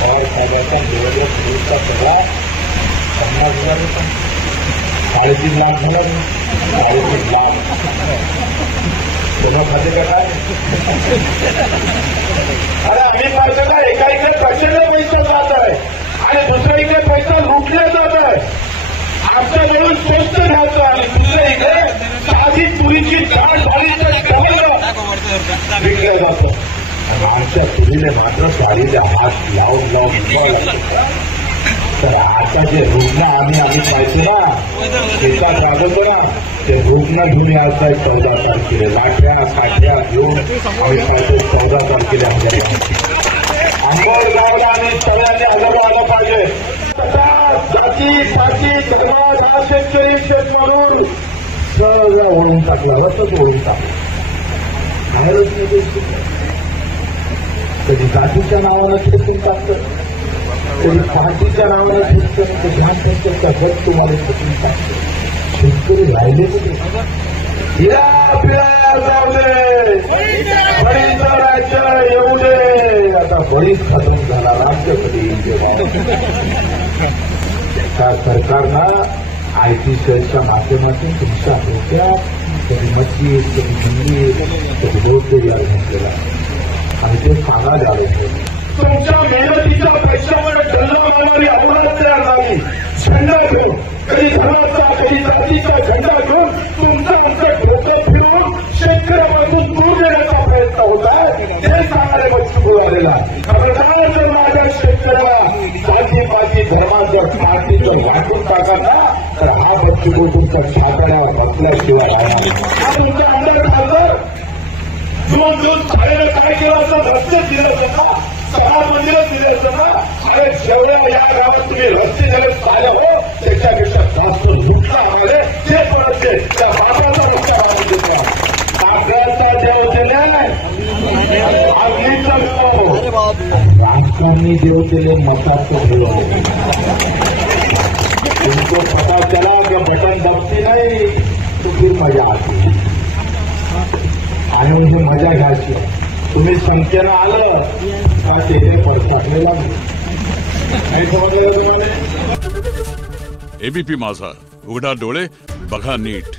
साहेबांचा निवडणूक खर्च सगळा 50,000 ₹3.5 लाख झाला. 3.5 लाख त्यांना खाते का काय? अरे आम्ही पाहिजे का एका इकडे प्रचंड पैसा जात आहे आणि दुसऱ्या इकडे पैसा लुटला जात आहे. आमच्या वेळून स्वस्त घ्यायचं आणि दुसऱ्या इकडे साधी तुरीची डाळ डाळीचं विकलं जातं. आमच्या तुरीने मात्र डाळीला हात लावून तर आता जे रुग्ण आम्ही पाहिजे ना शेतात राबवतो ना ते रुग्ण घेऊन यायचं आहे 14 तारखेला लाठ्या काठ्या घेऊन आम्ही पाहिजे 14 तारखेला आंबोळगावला आम्ही सगळ्यांनी हजर आलं पाहिजे. जाती पाती धर्म शेतकरी शेत म्हणून सगळं ओढून टाकला वरच ओढून टाकलं. बाहेरच नाही कधी जातीच्या नावानं फेकून टाकतं कधी पार्टीच्या नावानं फेकतं तर ध्यान ठेवतं गट तुम्हाला फेकून टाकतं. शेतकरी राहिले जाऊ दे बळीचं राज्य येऊ दे. आता बळीच खतम झाला राज्य कधी त्या सरकारनं आयटी सेलच्या माध्यमातून तुमच्या डोक्यात कधी मस्जिद कधी मंदिर कधी बौद्ध यार घेतलेला आणि ते सांगायला आले. तुमच्या मेहनतीच्या पैशावर जन्मामारी अवलाद तयार झाली. झेंडा घेऊन कधी धर्माचा कधी जातीचा झेंडा घेऊन तुमचं डोकं फिरून शेतकऱ्यापासून दूर देण्याचा प्रयत्न होत आहे. ते सांगणारे मजबूर आलेला जर माझ्या शेतकऱ्याला जाती पाती धर्माचं पार्टीचं वाटून टाका ना तर हा बच्चू तुमच्या छात्याला बसल्याशिवाय हा तुमचा आमदार खासदार दोन शाळेला काय केलं असं रस्ते दिले असं ना समाज मंदिरच दिले असं ना. अरे जेवढ्या या गावात तुम्ही रस्ते दिले पाहिलं हो त्याच्यापेक्षा जास्त लुटला आम्हाला ते परत ते त्या बापाचा रस्ता आम्हाला देतो. कागदाचा देव दिल्या अग्नीचा राजकारणी देव दिले मताचं देव तुमको पता चला कि बटन दबती नाही तो फिर मजा आती आणि म्हणजे मजा घ्यायची. तुम्ही संख्येनं आलं का ते टाकलेला नाही समजलं. एबीपी माझा उघडा डोळे बघा नीट.